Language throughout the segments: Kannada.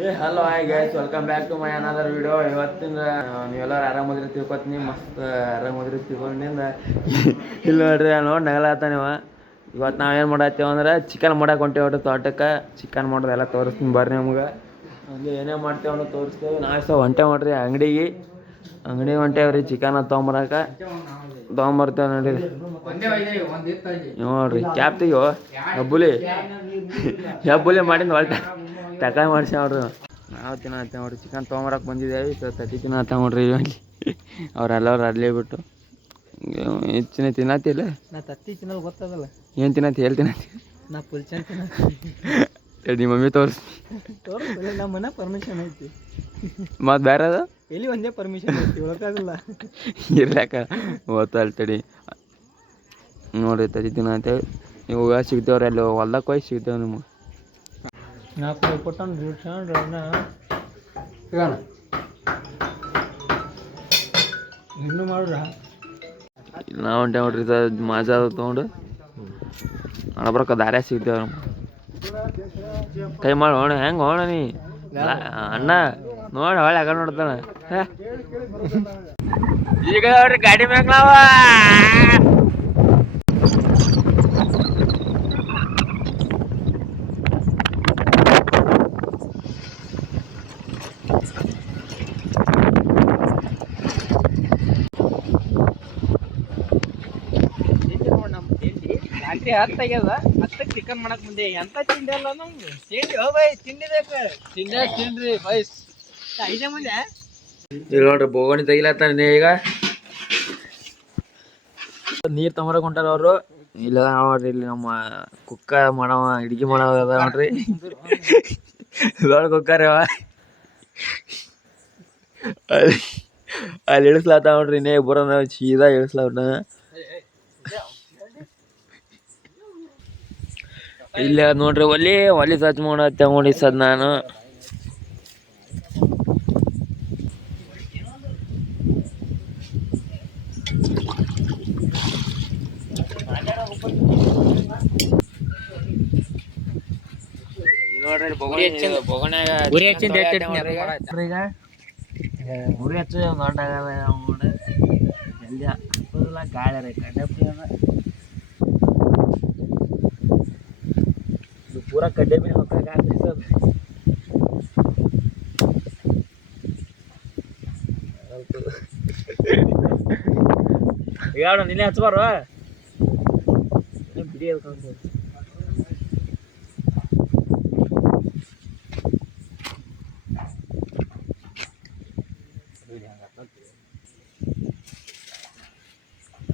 Hello hi guys, welcome back to my another video. ಇವತ್ತಿನ ನೀವೆಲ್ಲರೂ ಆರಾಮದ್ರಿ ತಿಳ್ಕೊತೀನಿ, ಮಸ್ತ್ ಆರಾಮದ್ರಿ ತಿಳ್ಕೊಂಡಿಂದ ಇಲ್ಲಿ ನೋಡ್ರಿ ನೋಡಿ ನಗಲಾತ ನೀವು. ಇವತ್ತು ನಾವೇನು ಮಾಡತ್ತೀವಿ ಅಂದ್ರೆ ಚಿಕನ್ ಮಾಡಕ್ಕೆ ಹೊಂಟೇವೆ ಹೊಟ್ಟು ತೋಟಕ್ಕೆ. ಚಿಕನ್ ಮಾಡೋದು ಎಲ್ಲ ತೋರಿಸ್ತೀನಿ ಬರ್ರಿ ನಮ್ಗೆ. ಅಲ್ಲಿ ಏನೇ ಮಾಡ್ತೇವೆ ಅನ್ನೋ ತೋರಿಸ್ತೇವೆ. ನಾವು ಹೊಂಟೇವೆ ನೋಡ್ರಿ ಅಂಗಡಿಗೆ ಹೊಂಟೇವ್ರಿ ಚಿಕನ್ ತೊಗೊಂಬರಕ್ಕೆ. ತೊಗೊಂಬರ್ತೇವೆ ನೋಡಿರಿ. ನೋಡ್ರಿ ಕ್ಯಾಪ್ ತೆಗಿಯೋ ಹೆಬ್ಬುಲಿ ಮಾಡಿಂದ ಹೊಲ್ಟ ತಕಾಯಿ ಮಾಡ್ಸಿ ನೋಡ್ರಿ. ನಾವು ತಿನ್ನತ್ತೆ ನೋಡ್ರಿ, ಚಿಕನ್ ತೊಗೊಂಬರಕ್ಕೆ ಬಂದಿದ್ದೇವೆ. ತತ್ತಿ ತಿನ್ನತ್ತ ನೋಡ್ರಿ. ಅವ್ರೆಲ್ಲವ್ರು ಅಲ್ಲೇ ಬಿಟ್ಟು ಹೆಚ್ಚಿನ ತಿನ್ನತ್ತಿಲ್ಲ. ನಾ ತತ್ತಿ ತಿನ್ನೋದು ಗೊತ್ತದಲ್ಲ. ಏನು ತಿನ್ನತ್ತಿ ಹೇಳ್ತೀನಿ. ನಾ ಫುಲ್ ಚೆಂದ ನಿಮ್ಮ ಮಮ್ಮಿ ತೋರಿಸಿ ನಮ್ಮ ಮನೆ ಪರ್ಮಿಷನ್ ಐತಿ. ಮತ್ತು ಬೇರೆ ಅದು ಎಲ್ಲಿ ಒಂದೇ ಪರ್ಮಿಷನ್ ಐತಿ, ಒಳಗಾಗಲ್ಲ ಇರ್ಲಾಕ ಓದ್ತಲ್ ತಡಿ. ನೋಡ್ರಿ ತತ್ತಿ ತಿನ್ನತ್ತೇವೆ. ಇವಾಗ ಸಿಗ್ತೇವ್ರಿ ಅಲ್ಲಿ ಹೊಲ್ದಕ್ಕೆ ಹೋಗಿ ಸಿಗ್ತೇವೆ ನಿಮ್ಗೆ. ನಾಲ್ಕು ಕೊಟ್ಟಣ್ಣ ಇನ್ನೂ ಮಾಡ್ರ ಇಲ್ಲಿ ನಾವು ಹೊಂಟೆ ನೋಡ್ರಿ ಮಾಜಾ ತೊಗೊಂಡು ನಡಬರ್ಕ ದಾರ್ಯಾಗ ಸಿಗ್ತೇವೆ. ಕೈ ಮಾಡಿ ಹೋಣ ಹೆಂಗೆ ಹೋಣ ನೀ ಅಣ್ಣ ನೋಡಿ ಹೊಳೆ ಆಗ ನೋಡ್ತಾನ. ಈಗ ನೋಡ್ರಿ ಗಾಡಿ ಮ್ಯಾಗ ನಾವ ರಾತ್ರಿ 10 ಆಗ್ಯದ. 10ಕ್ಕೆ ಚಿಕನ್ ಮಾಡಕ್ ಮುಂದೆ ಎಂತ ತಿಂಡಿ ಅಲ್ಲ ನಮ್ಗೆ. ತಿಂಡಿ ಹೋಗ್ಬೈ, ತಿಂಡಿ ಬೇಕು. ತಿಂಡ್ರಿ ಬೈಸ್ 5 ಮುಂದೆ. ಈಗ ನೋಡ್ರಿ ಬೋಗಣಿ ತೆಗಿಲತ್ತಾನೆ. ಈಗ ನೀರು ತೊಗೊಂಬರಕ್ಕೆ ಹೊಂಟಾರ ಅವರು. ಇಲ್ಲ ನೋಡ್ರಿ ಇಲ್ಲಿ ನಮ್ಮ ಕುಕ್ಕ ಮಾಡವ ಅಡ್ಗೆ ಮಾಡವ ಅದ ನೋಡ್ರಿ. ದೊಡ್ಡ ಕುಕ್ಕರ್ ಅವ ಅಲ್ಲಿ ಇಳಿಸ್ಲಾತ ನೋಡ್ರಿ. ಇನ್ನೇ ಬರೋಣ ಸೀದಾ ಇಳಿಸ್ಲಾಟ. ಇಲ್ಲ ನೋಡ್ರಿ ಒಲಿ ಸ್ವಚ್ಛ ಮಾಡತ್ತೆ ನೋಡಿ ಸದ್ ನಾನು. ನೋಡ್ರಿ ಉರಿ ಹಚ್ಚ ದೊಡ್ಡಾಗದ ನೋಡಿ. ಎಲ್ಲಿ ಹತ್ತದಿಲ್ಲ ಗಾಳಿ ರೀ ಕಡ್ಡೆ ಅದ. ಇದು ಪೂರಾ ಕಡ್ಡೆ ಬೀನಿ ಹೊಕ್ಕಕ್ಕೆ ಹಾಕ್ತಿಸೋದು. ಹೇಳ ನಿನ್ನೆ ಹಚ್ಬಾರ ಬಿಡಿ ಹೇಳ್ಕೊಂಡು.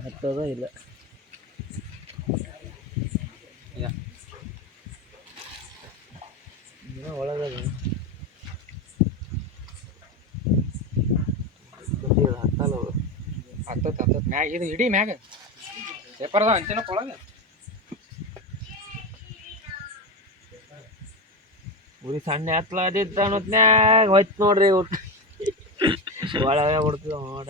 ಹತ್ತದ ಇಲ್ಲ ಒಳಗ ಹತ್ತತ್ ಮ್ಯಾಗ ಇದು ಇಡೀ ಮ್ಯಾಗ ಪೇಪರ್ದ ಅಂಚೆನ ಒಳಗ ಉರಿ ಸಣ್ಣ ಹತ್ಲ ಅದಿತ್ತ ಅನ್ನೋತ್ನ್ಯಾಗ ಹೋಯ್ತು ನೋಡ್ರಿ. ಒಳಗೆ ಬಿಡ್ತೀವ ನೋಡ.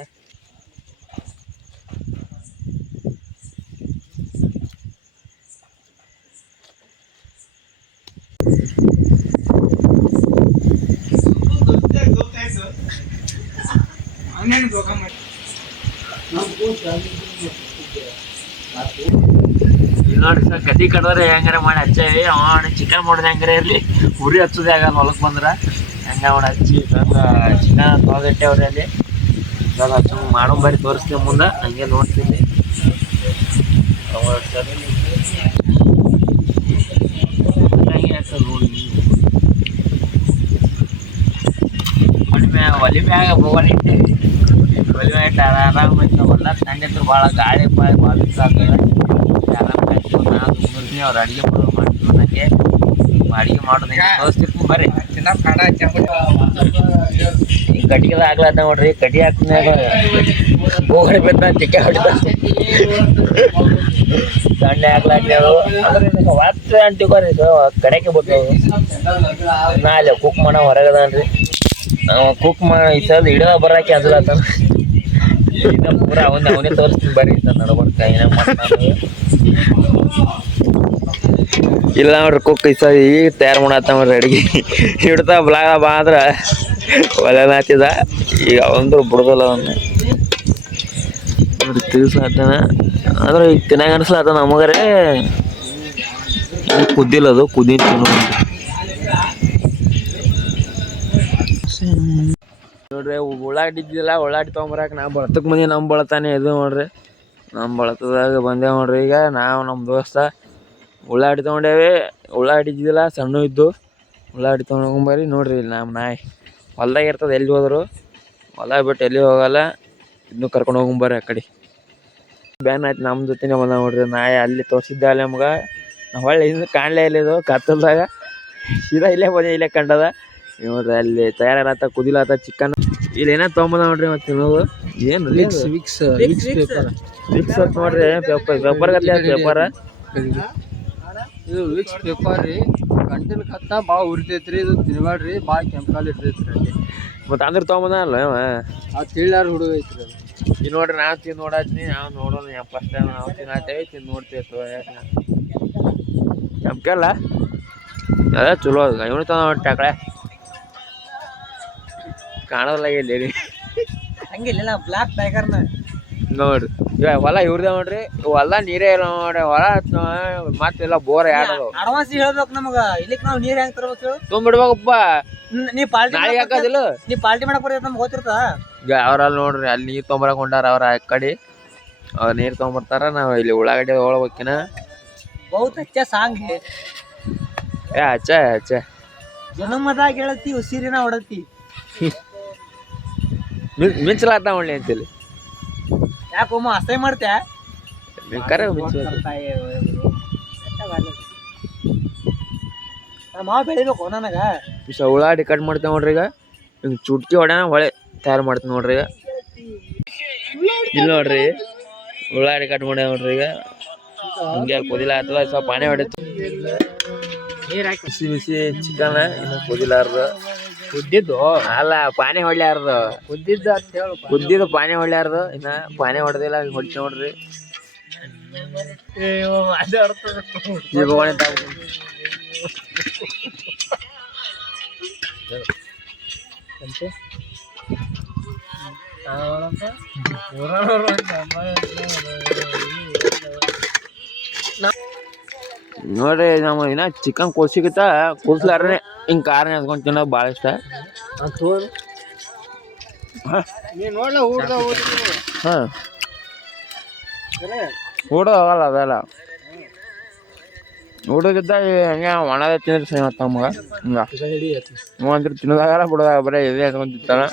ಇಲ್ಲಿ ನೋಡ್ರಿ ಸರ್ ಗದ್ದಿ ಕಡ್ದ್ರೆ ಹೆಂಗಾರ ಮಾಡಿ ಹಚ್ಚೇವಿ. ಅವನು ಚಿಕನ್ ಮಾಡೋದು ಹೆಂಗಾರ ಇರಲಿ, ಉರಿ ಹಚ್ಚೋದೇ ಆಗಲ್ಲ. ಹೊಲಕ್ಕೆ ಬಂದ್ರೆ ಹೆಂಗ ಮಾಡಿ ಹಚ್ಚಿ ಚಿಕನ್ ತೊಗೊಗಿಟ್ಟೇವ್ರಿ. ಅಲ್ಲಿ ಇವಾಗ ಹಚ್ಚು ಮಾಡೋ ಬರೀ ತೋರಿಸ್ತೀವಿ ಮುಂದೆ. ಹಂಗೆ ನೋಡ್ತೀವಿ ಒಲಿ ಮ್ಯಾಗ ಬೋಗಣಿ ಒಲಿ ಮ್ಯಾಗ ಇಟ್ಟು ಆರಾಮ ಹೊಲ ತಂಡಿದ್ರು ಭಾಳ ಗಾಳಿ ಭಾಳ ಆಗ್ತದೆ. ಆರಾಮ ಮುಗಿಸ್ತೀನಿ. ಅವ್ರು ಅಡುಗೆ ಮಾಡೋದು ಮಾಡ್ತೀವಿ. ನನಗೆ ಅಡುಗೆ ಮಾಡೋದು ತೋರಿಸ್ತಿರ್ತೀನಿ ಬರ್ರಿ. ಈಗ ಕಟ್ಟಿಗೆದ ಆಗ್ಲಾದ ನೋಡ್ರಿ. ಕಟ್ಟಿ ಹಾಕ್ತಿನಾಗ ಬೋಗಣಿ ಬಿತ್ತ ಚಿಕ್ಕ ಹೊಡಿತ ಸಣ್ಣ ಆಗ್ಲಾದ್ನೇವು ವಾತ್ ಅಂಟಿಕೋರಿ ಕಡೆಗೆ ಬಿಟ್ಟವು. ನಾ ಅಲ್ಲಿ ಕುಕ್ ಮಾಡೋ ಹೊರಗದನ್ರಿ. ಕುಕ್ ಈ ಸಲ ಹಿಡಿದ ಬರಾಕಿ ಅನ್ಸಲತ್ತಾನ. ಇದ ಪೂರ ಅವನೇ ತೋರಿಸ್ತೀನಿ ಬರ್ರಿ ಸರ್ ನಡ್ಬರ್ಕ ಏನ ಮಾಡ್ತಾನೆ. ಇಲ್ಲ ನೋಡ್ರಿ ಕುಕ್ ಈಗ ತಯಾರು ಮಾಡತ್ತ ನೋಡ್ರಿ ಅಡಿಗೆ ಹಿಡ್ತಾ ಬ್ಲಾಗ ಬಾ ಅಂದ್ರ ಒಲೆನ ಹತ್ತಿದ ಈಗ ಅವಂದ್ರು ಬಿಡ್ದಲ್ಲ ಅವನ್ನ ನೋಡಿ ತಿರ್ಸಾತನ ಅಂದ್ರೆ ಈಗ ತಿನ್ನಾಗ ಅನ್ಸ್ಲಾತ ನಮಗರೆ ಕುದ್ದಿಲ್ಲ ಅದು ಕುದಿ ನೋಡ್ರಿ ಉಳ್ಳಾಗಡ್ಡಿ ಇದ್ದಿಲ್ಲ ಉಳ್ಳಾಗಡ್ಡಿ ತೊಗೊಂಬರಕ್ ನಾ ಬಳತಕ್ ಮಂದಿ ನಮ್ ಬಳತಾನೆ ಇದು ನೋಡ್ರಿ ನಮ್ ಬಳತದಾಗ ಬಂದೇವ್ ನೋಡ್ರಿ ಈಗ ನಾವು ನಮ್ ದೋಸ್ತ ಉಳ್ಳಾಗಡ್ಡಿ ತೊಗೊಂಡೇವಿ ಉಳ್ಳಾಗಡ್ಡಿ ಇದ್ದಿಲ್ಲ ಸಣ್ಣ ಇದ್ದು ಉಳ್ಳಾಗಡ್ಡಿ ತೊಗೊಂಬರಿ ನೋಡ್ರಿ ಇಲ್ಲಿ ನಮ್ಮ ನಾಯಿ ಹೊಲ್ದಾಗ ಇರ್ತದೆ ಎಲ್ಲಿ ಹೋದ್ರು ಹೊಲ ಬಿಟ್ಟು ಎಲ್ಲಿ ಹೋಗಲ್ಲ ಇದನ್ನು ಕರ್ಕೊಂಡು ಹೋಗ್ಬರ್ರಿ ಆ ಕಡೆ ಬ್ಯಾನ್ ಆಯ್ತು ನಮ್ಮ ಜೊತೆನೇ ಬಂದ ನೋಡ್ರಿ ನಾಯಿ ಅಲ್ಲಿ ತೋರಿಸಿದ್ದೆ ಅಲ್ಲಿ ನಮ್ಗೆ ಹೊಳ್ಳಿ ಇನ್ನು ಕಾಣಲೇ ಇಲ್ಲ ಇದು ಕತ್ತಲ್ದಾಗ ಸೀದಾ ಇಲ್ಲೇ ಬಂದೆ ಇಲ್ಲೇ ಕಂಡದ ನೋಡ್ರಿ ಅಲ್ಲಿ ತಯಾರಾಗತ್ತ ಕುದಿಲಾತ ಚಿಕನ್ ಇಲ್ಲಿ ಏನೋ ತೊಗೊಂಬಂದ ನೋಡ್ರಿ ಮತ್ತೆ ತಿನ್ನೋದು ಏನು ವಿಕ್ಸ್ ಪೇಪರ್ ವಿಕ್ಸ್ ಅಂತ ನೋಡ್ರಿ ಪೇಪರ್ ಗತ್ಲೆ ಪೇಪರ್ ಇದು ವಿಕ್ಸ್ ಪೇಪರ್ ರೀ ಗಂಟಲು ಕತ್ತ ಭಾಳ ಉರಿತೈತ್ರಿ ಇದು ತಿನ್ಬೇಡ್ರಿ ಭಾಳ ಕೆಮಿಕಲ್ ಇರ್ತೈತ್ರಿ ಅಲ್ಲಿ ಮತ್ತೆ ಅಂದ್ರೆ ತೊಗೊಂಬಂದಲ್ಲ ಆ ತಿಳಿಯಾರ ಹುಡುಗ ಐತ್ರಿ ಅದು ಈಗ ನೋಡ್ರಿ ನಾವು ತಿಂದು ನೋಡತ್ನಿ ನಾವು ನೋಡೋಣ ಫಸ್ಟ್ ಟೈಮ್ ನಾವು ತಿನ್ನತ್ತೇವೆ ತಿಂದು ನೋಡ್ತೀವಿ ಕೆಂಪಲ್ಲ ಅದ ಚಲೋ ಅದು ಇವನು ತಂದ ಟಕಳೆ ಕಾಣೋದಿಲ್ಲ ಇಲ್ಲಿ ಹಂಗಿಲ್ಲ ಬ್ಲಾಕ್ ಟೈಗರ್ನ ನೋಡ್ರಿ ಇವಾಗ ಹೊಲ ಇವ್ರದೇ ನೋಡ್ರಿ ಹೊಲ ನೀರೇ ಇಲ್ಲ ನೋಡ್ರಿ ಹೊಲ ಮತ್ತೆಲ್ಲ ಬೋರ್ ಯಾರು ಅಡ್ವಾನ್ಸ್ ಹೇಳ್ಬೇಕು ನಮಗ ಇಲ್ಲಿಕ್ ನಾವು ನೀರ್ ಹೆಂಗ್ ತರ್ಬೇಕು ಹೇಳು ತುಂಬಿಡ್ಬೇಕಪ್ಪ ನೀ ಪಾಲ್ಟಿ ನಾಳೆಗೆ ಹಾಕೋದಿಲ್ಲ ನೀ ಪಾಲ್ಟಿ ಮಾಡಕ್ ಬರ್ತೈತೆ ನಮ್ಗೆ ಗೊತ್ತಿರ್ತಾ ಈಗ ಅವ್ರಲ್ಲಿ ನೋಡ್ರಿ ಅಲ್ಲಿ ನೀರು ತೊಗೊಂಬರಕ್ ಹೊಂಟಾರ ಅವ್ರ ಆ ಕಡೆ ಅವ್ರು ನೀರು ತೊಗೊಂಬರ್ತಾರ ನಾವು ಇಲ್ಲಿ ಉಳ್ಳಾಗಡ್ಡಿ ತೊಗೊಳ್ಬೇಕಿನ ಬಹುತ್ ಅಚ್ಚ ಸಾಂಗ್ ಏ ಅಚ್ಚ ಅಚ್ಚ ಜನ್ಮದಾಗ ಹೇಳತ್ತಿ ಉಸಿರಿನ ಹೊಡತಿ ಮಿಂಚಲಾತ ಒಳ್ಳೆ ಅಂತೇಳಿ ಯಾಕೊಮ್ಮ ಅಸಹ್ಯ ಮಾಡ್ತ್ಯಾ ಕರೆ ಮಾವು ಬೆಳಿಬೇಕು ನನಗ ಉಳ್ಳಾಗಡ್ಡಿ ಕಟ್ ಮಾಡ್ತೇವೆ ನೋಡ್ರಿ ಈಗ ಹಿಂಗೆ ಚುಟ್ಕಿ ಹೊಡ್ಯಾನ ಹೊಳೆ ತಯಾರು ಮಾಡ್ತೀನಿ ನೋಡ್ರಿ ಈಗ ಇಲ್ಲಿ ನೋಡ್ರಿ ಉಳ್ಳಾಗಡ್ಡಿ ಕಟ್ ಮಾಡ್ಯಾವ ನೋಡ್ರಿ ಈಗ ಹಂಗೆ ಕುದಿಲ ಆತಲ್ಲ ಸ್ವಲ್ಪ ಪಾನಿ ಹೊಡಿತು ಬಿಸಿ ಬಿಸಿ ಚಿಕನ್ ಇನ್ನು ಕುದಿಲಾರ್ದು ಕುದ್ದಿದ್ದು ಅಲ್ಲ ಪಾನಿ ಹೊಡ್ಲಾರ್ದು ಕುದ್ದಿದ್ದು ಅಂತ ಹೇಳು ಕುದ್ದಿದ್ದು ಪಾನಿ ಹೊಡ್ಲಾರ್ದು ಇನ್ನ ಪಾನಿ ಹೊಡೆದಿಲ್ಲ ಹೊಡಿತು ನೋಡ್ರಿ ಈಗ ನೋಡ್ರಿ ನಮ್ಮ ಇನ್ನ ಚಿಕನ್ ಕೊಡ್ಸಿಗಿತ್ತ ಕುದಿಸ್ಲಾರ್ರೆ ಹಿಂಗೆ ಕಾರಣ ಎತ್ಕೊಂಡು ತಿನ್ನೋದು ಭಾಳ ಇಷ್ಟ ಹಾಂ ಊಟ ಹೋಗಲ್ಲ ಅದೆಲ್ಲ ಊಟಕ್ಕಿಂತ ಹಂಗೆ ಒಣದ ತಿಂದ್ರೆ ಸರಿ ಮತ್ತೆ ನಮ್ಗೆ ಹಿಂಗೆ ಅಂದ್ರೆ ತಿನ್ನೋದಾಗಲ್ಲ ಬಿಡೋದಾಗ ಬರೀ ಇದೇ ಎತ್ಕೊಂಡು ತಿಂತಾನ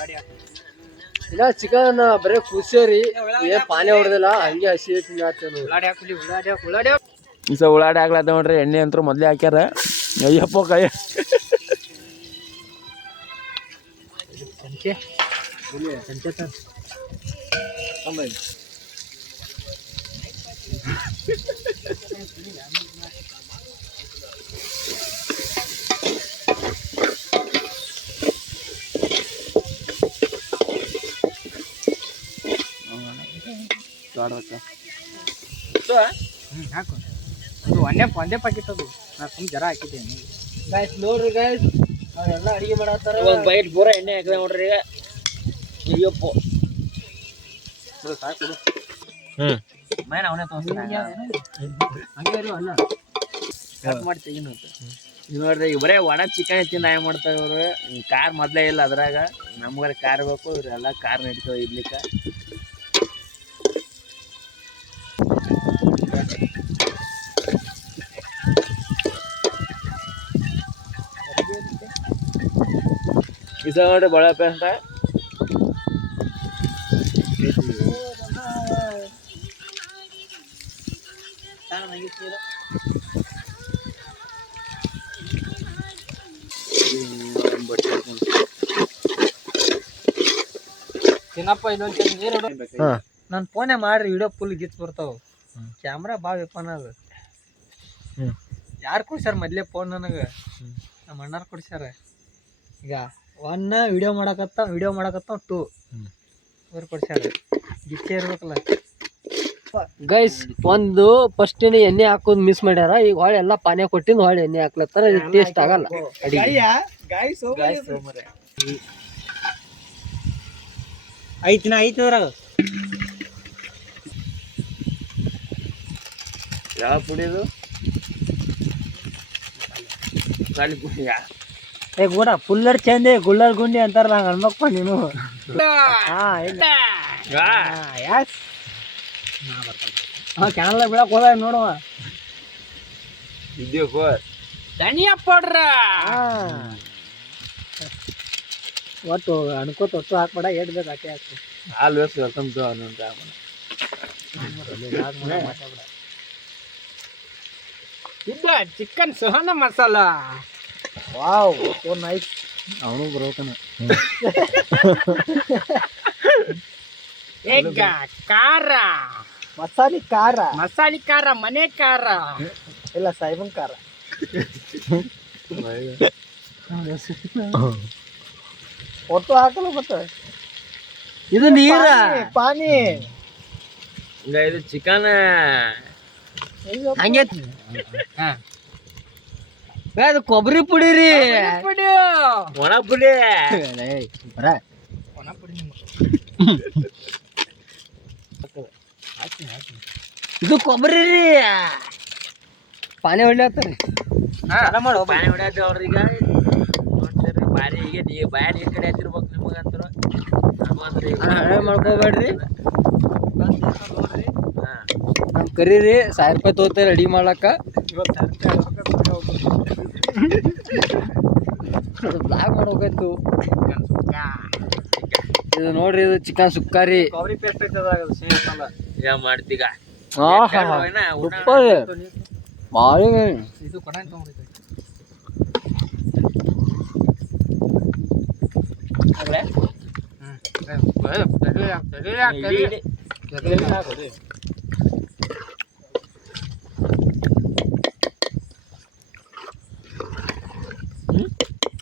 ಇಲ್ಲ ಚಿಕನ್ ಬರೀ ಕುಸೇರಿ ಏನ್ ಪಾನಿ ಹೊಡೆದಿಲ್ಲ ಹಂಗೆ ಹಸಿ ಈ ಸಲ ಉಳ್ಳಾಗಡ್ಡಿ ಹಾಕ್ಲತ್ತ ನೋಡ್ರಿ ಎಣ್ಣೆ ಅಂತೂ ಮೊದಲೇ ಹಾಕ್ಯಾರ ಅಯ್ಯಪ್ಪ ಕೈ ಹಾಕು ಅದು ಒಂದೇ ಪ್ಯಾಕೆಟ್ ಅದು ನಾ ಸುಮ್ಮನೆ ಜರ ಹಾಕಿದ್ದೇನೆ ಗಾಯ್ಸ್ ನೋಡ್ರಿ ಗಾಯ್ಸ್ ನಾವೆಲ್ಲ ಅಡಿಗೆ ಮಾಡತ್ತಾರ ಒಂದು ಬೈಟ್ ಪೂರ ಎಣ್ಣೆ ಹಾಕಿದೆ ನೋಡ್ರಿ ಈಗ ಅಯ್ಯಪ್ಪ ಸಾಕು ಮೇನ್ ಅವನೇ ಹಂಗೆ ಇರು ಅಲ್ಲ ಕಟ್ ಮಾಡಿ ತೆಗಿನಂತ ಇದು ನೋಡ್ರಿ ಈಗ ಬರೇ ಒಣ ಚಿಕನ್ ತಿಂದು ನಾಯಿ ಮಾಡ್ತಾರೆ ಇವರು ಕಾರ್ ಮೊದಲೇ ಇಲ್ಲ ಅದ್ರಾಗ ನಮ್ಗಾರ ಕಾರ್ ಬೇಕು ಇವರೆಲ್ಲ ಕಾರ್ ನಡೀತಾವೆ ಇಡ್ಲಿಕ್ಕೆ ಇದು ನೋಡ್ರಿ ಬಳಪೆ ಅಂತ ತಿನ್ನಪ್ಪ ಇನ್ನೊಂದು ನೀರು ನನ್ನ ಫೋನೇ ಮಾಡ್ರಿ ವಿಡಿಯೋ ಫುಲ್ ಗಿಚ್ ಬರ್ತಾವ ಕ್ಯಾಮ್ರಾ ಭಾಳ ವಿಪನ್ ಅದು ಯಾರು ಕೊಡ್ಸ್ಯಾರ ಮೊದಲೇ ಫೋನ್ ನನಗೆ ನಮ್ಮ ಅಣ್ಣಾರು ಕೊಡ್ಸ್ಯಾರ ಈಗ ಒನ್ ವಿಡಿಯೋ ಮಾಡಕತ್ತಾವ 2 ಇವ್ರು ಕೊಡ್ಸ್ಯಾರ ಗಿಚ್ಚೇ ಇರ್ಬೇಕಲ್ಲ ಗೈಸ್ ಒಂದು ಫಸ್ಟ್ ಎಣ್ಣೆ ಹಾಕೋದ್ ಮಿಸ್ ಮಾಡ್ಯಾರ, ಈಗ ಹೊಳೆ ಎಲ್ಲಾ ಪಾನಿ ಕೊಟ್ಟಿಂದ ಹೊಳೆ ಎಣ್ಣೆ ಹಾಕ್ಲತ್ತಾರ, ಟೇಸ್ಟ್ ಆಗಲ್ಲ ಐತಿನ ಐತದ್ರಾಗ ಯಾವ ಪುಡಿದು ಖಾಲಿ ಪುಡಿ ಏ ಕೂಡ ಫುಲ್ಲರ್ ಚಂದೆ ಗುಳ್ಳರ್ ಗುಂಡಿ ಅಂತಾರಲ್ಲ ಹಂಗ ಅನ್ಮಕ್ಪ ನೀನು. ಕ್ಯಾನಲ್ ಬಿಡಕ್ ಹೋದ ನೋಡುವ ಇದೆಯೋ ಧನಿಯಾ ಪೌಡ್ರ ಒಟ್ಟು ಅನ್ಕೋತ ಒಟ್ಟು ಹಾಕ್ಬೇಡ, ಏಟ್ ಬೇಕು ಅಟ್ಟೆ ಹಾಕು. ಹಾಲು ವೇಸ್ಟ್ ಕಲ್ತಂತು ಅನ್ನೋಂತ ಇದು chicken Suhana masala. Wow so nice. ಅವನು ಬರೋಕನ ಎಗ್ಗ ಖಾರ, ಮಸಾಲಿ ಖಾರ ಮನೆ ಖಾರ ಇಲ್ಲ ಸಾಯಿಬನ್ ಖಾರ. ಒಟ್ಟು ಹಾಕಲ್ಲ ಮತ್ತೆ ಇದು ನೀರ ಪಾನಿ. ಇದು ಚಿಕನ್ ಹಂಗೆ ಅದು ಕೊಬ್ಬರಿ ಪುಡಿ ರೀ, ಒಣ ಪುಡಿ ಒಣ ಪುಡಿ. ಇದು ಕೊಬ್ಬರಿ ರೀ, ಪಾನಿ ಹೊಡ್ಲತ್ತಾರಿ ಮಾಡು. ಪಾನಿ ಹೊಡ್ಯಾತ ಅವ್ರೀಗ ನೋಡ್ತೀರಿ, ಬಾರಿ ಈಗ ಬಾಯ ನೀರ್ ಕಡೆ ಹತ್ತಿರ್ಬೇಕು ನಿಮಗಂತರ. ಮಾಡ್ಕೋಬೇಡ್ರಿ, ನಮ್ ಕರೀರಿ ₹1000 ತಗೋತಾರೆ ರೆಡಿ ಮಾಡ್ಲಕ್ಕ. ಬ್ಲಾಗ್ ಮಾಡ್ಬೇಕಾಯ್ತು. ಇದು ನೋಡ್ರಿ, ಇದು ಚಿಕನ್ ಸುಕ್ಕಾರಿ ಮಾಡ್ತೀಗ ಸೂಪರ್ ಭಾರಿ. ಇದು ಕೊಡ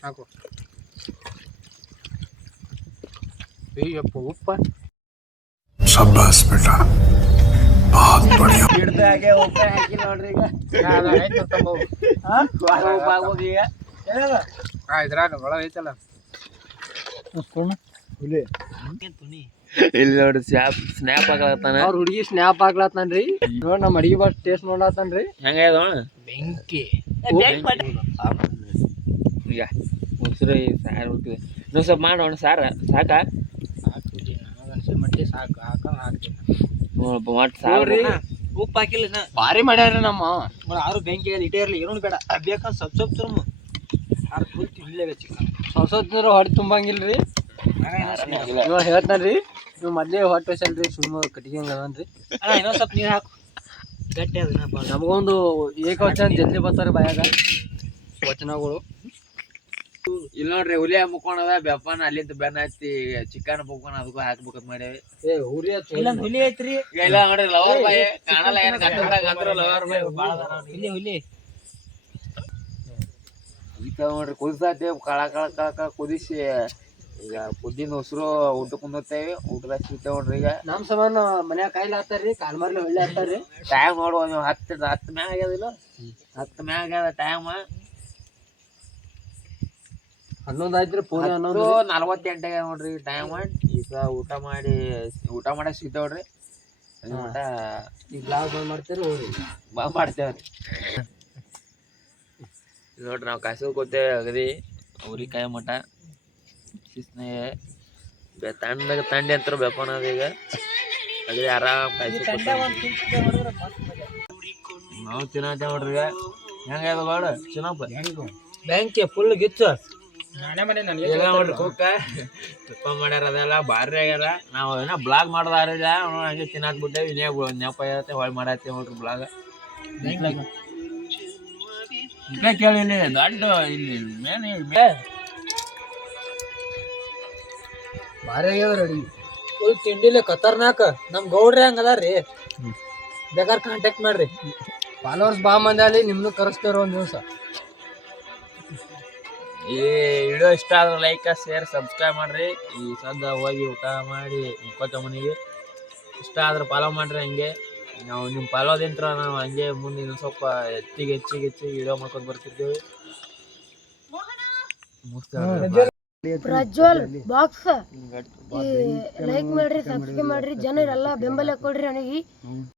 ಹಾಕು. ಅಯ್ಯಪ್ಪ ಉಪ್ಪ शाबाश बेटा बहुत बढ़िया ಹಿಡ್ದಾಗೆ ಉಪ್ಪ ಹಾಕಿ ನೋಡ್ರಿ ಈಗ. ಇದ್ರಾಗ ಒಳ ಐತಲ್ಲ ಇಲ್ಲಿ ನೋಡಿ ಸ್ನ್ಯಾಪ್ ಆಗ್ಲತ್ತಾನ. ಅವ್ರ ಹುಡುಗಿ ಸ್ನ್ಯಾಪ್ ಆಗ್ಲತ್ತಾನ್ರಿ. ನೋಡ್ ನಮ್ಮ ಅಡಿಗೆ ಬಸ್ ಟೇಸ್ಟ್ ನೋಡ್ಲತ್ತಾನ್ರಿ. ಹೆಂಗ ಬೆಂಕಿ ಈಗ ಉಸಿರು ಸಾರು ಹುಟ್ಟಿದೆ. ಇನ್ನೊಂದು ಸ್ವಲ್ಪ ಮಾಡೋಣ ಸಾರ ಸಾಕ ಮಟ್ಟಿ ಸಾಕು ಹಾಕೊಂಡು ಹಾಕ್ತೀನಿ. ಒಟ್ಟು ಸಾರು ಉಪ್ಪು ಹಾಕಿಲ್ಲ ಭಾರಿ ಮಾಡ್ಯಾರ ನಮ್ಮ ಯಾರು ಬೆಂಕಿ ಇಟೇ ಇರಲಿ ಏನೂ ಬೇಡ ಬೇಕಂದ್ರೆ ಸ್ವಲ್ಪ ತುರ್ಮು ಸಾರು ಫುಲ್ ತಿನ್ಲೇಬೇಕು. ಚಿಕನ್ ಸ್ವಲ್ಪ ಹೊಟ್ಟೆ ತುಂಬಂಗಿಲ್ರಿ. ಇವಾಗ ಹೇಳ್ತಾನ್ರಿ, ನೀವು ಮೊದಲೇ ಹೊಟ್ಟೆ ವಸಲ್ರಿ ಸುಮ್ಮನೆ ಕಟ್ಟಿಗೆ ಅದನ್ರಿ. ಇನ್ನೊಂದು ಸ್ವಲ್ಪ ನೀರು ಹಾಕು ಗಟ್ಟಿ ಅದ. ನಮಗೊಂದು ಏಕವಚನ ಜಲ್ದಿ ಬರ್ತಾರೆ ಬಾಯಾಗ ವಚನಗಳು. ಇಲ್ಲಿ ನೋಡ್ರಿ, ಹುಲಿ ಮುಕ್ಕೊಂಡದ ಬೆಪ್ಪನ ಅಲ್ಲಿಂದ ಬೆನ್ನ ಹತ್ತಿ ಚಿಕನ್ ಮುಕ್ಕೊಂಡ್ ಅದಕ್ಕೂ ಹಾಕ್ಬೇಕಂತ ಮಾಡೇವಿ. ಹುಲಿ ಐತ್ರಿ ಇಲ್ಲ ನೋಡ್ರಿ, ಲವರ್ ಬಾಯ್ ಕಾಣಲ್ಲ. ಏನ್ ಗಂಟದಾಗ ಲವರ್ ಬಾಯ್ ಹುಲಿ ಈಗ ನೋಡ್ರಿ ಕುದಿಸ್ತೇವೆ. ಕಳ ಕಳ ಕಳ ಕಳ ಕುದಿಸಿ ಈಗ ಕುದ್ದಿನ ಉಸಿರು ಊಟ ಕುಂದಿರ್ತೇವೆ. ಊಟದಾಗ ಸಿಗ್ತೇವೆ ನೋಡ್ರಿ. ಈಗ ನಮ್ ಸಮಾನ ಮನ್ಯಾಗ ಕಾಯಿಲೆ ಹಾಕ್ತಾರ್ರಿ, ಕಾಲ್ ಮಾರ್ಲಿ ಒಳ್ಳೆ ಹಾಕ್ತಾರ್ರಿ. ಟೈಮ್ ನೋಡುವ ನೀವು 10 ಮ್ಯಾಗ ಆಗ್ಯದಿಲ್ಲ, 10 ಮ್ಯಾಗ ಆಗ್ಯದ ಟೈಮ್. 11 ಆಯ್ತ್ರಿ, ಪೂರ 48 ಆಗ್ಯದ ನೋಡ್ರಿ ಟೈಮ್. ಈಗ ಊಟ ಮಾಡಕ್ ಸಿಗ್ತೇವ್ರಿ. ಊಟ ಈಗ ಬ್ಲಾಗ್ ಬಂದ್ ಮಾಡ್ತೀರಿ ಹೋಗ್ರಿ ಮಾಡ್ತೇವ್ರಿ. ನೋಡ್ರಿ, ನಾವು ಕಾಸು ಕೂತೇವೆ ಅಗದಿ ಅವ್ರಿಕಾಯಿ ಮಠ ಶಿಸ್ನೆ ತಣ್ಣಗ ತಂಡಿ ಅಂತ ಬೆಪ್ಪಣದ. ಈಗ ಅಗದಿ ಆರಾಮ್ ಕಾಯ್ಸಿ ನಾವು ತಿನ್ನತ್ತೇವೆ ನೋಡ್ರಿ. ಈಗ ಹೆಂಗ ಗಾಡ ಚಿನ್ನಪ್ಪ ಬ್ಯಾಂಕಿ ಫುಲ್ ಗಿಚ್ಚ ಎಲ್ಲ ನೋಡ್ರಿ. ತುಪ್ಪ ಮಾಡ್ಯಾರ, ಅದೆಲ್ಲ ಭಾರಿ ಆಗ್ಯಾರ. ನಾವು ಏನೋ ಬ್ಲಾಗ್ ಮಾಡೋದಾರಿಲ್ಲ, ಹಂಗೆ ತಿನ್ನಾಕ್ಬಿಟ್ಟೇವಿ. ಇನ್ನೇ ನೆಪ ಇರತ್ತೆ ಹೊಳ್ ಮಾಡತ್ತೇವೆ ನೋಡ್ರಿ ಬ್ಲಾಗ್. ಕೇಳಿ ಇಲ್ಲಿ ದೊಡ್ಡ ಇಲ್ಲಿ ಮೇನ್ ಭಾರಿ ಆಗ್ಯದ ರೆಡಿ ಫುಲ್ ತಿಂಡಿಲೆ ಖತರ್ನಾಕ್. ನಮ್ ಗೌಡ್ರಿ ಹಂಗ ಅದಾರ್ರಿ, ಬೇಕಾದ್ರೆ ಕಾಂಟ್ಯಾಕ್ಟ್ ಮಾಡ್ರಿ. ಫಾಲೋವರ್ಸ್ ಬಾ ಮಂದಿ ಅಲ್ಲಿ ನಿಮ್ನು ಕರೆಸ್ತೇವ್ರ ಒಂದ್ ದಿವಸ. ಈ ವಿಡಿಯೋ ಇಷ್ಟ ಆದ್ರೆ ಲೈಕ್ ಶೇರ್ ಸಬ್ಸ್ಕ್ರೈಬ್ ಮಾಡ್ರಿ. ಈ ಸದ್ದ ಹೋಗಿ ಊಟ ಮಾಡಿ ಮುಕ್ಕೋತ ಮನೆಗೆ. ಇಷ್ಟ ಆದ್ರೆ ಫಾಲೋ ಮಾಡ್ರಿ. ಹಂಗೆ ನಾವು ನಿಮ್ಮ ಪಾಲೋದಿಂತ್ರ ನಾವು ಹಂಗೆ ಮುಂದೆ ಇನ್ನೊಂದು ಸ್ವಲ್ಪ ಹೆಚ್ಚಿಗೆ ವಿಡಿಯೋ ಮಾಡ್ಕೊಂಡು ಬರ್ತಿದ್ದೇವೆ. ಪ್ರಜ್ವಲ್ ಬಾಕ್ಸ್ ಲೈಕ್ ಮಾಡ್ರಿ, ಸಬ್ಸ್ಕ್ರೈಬ್ ಮಾಡ್ರಿ, ಜನರೆಲ್ಲ ಬೆಂಬಲ ಕೊಡ್ರಿ ನನಗೆ.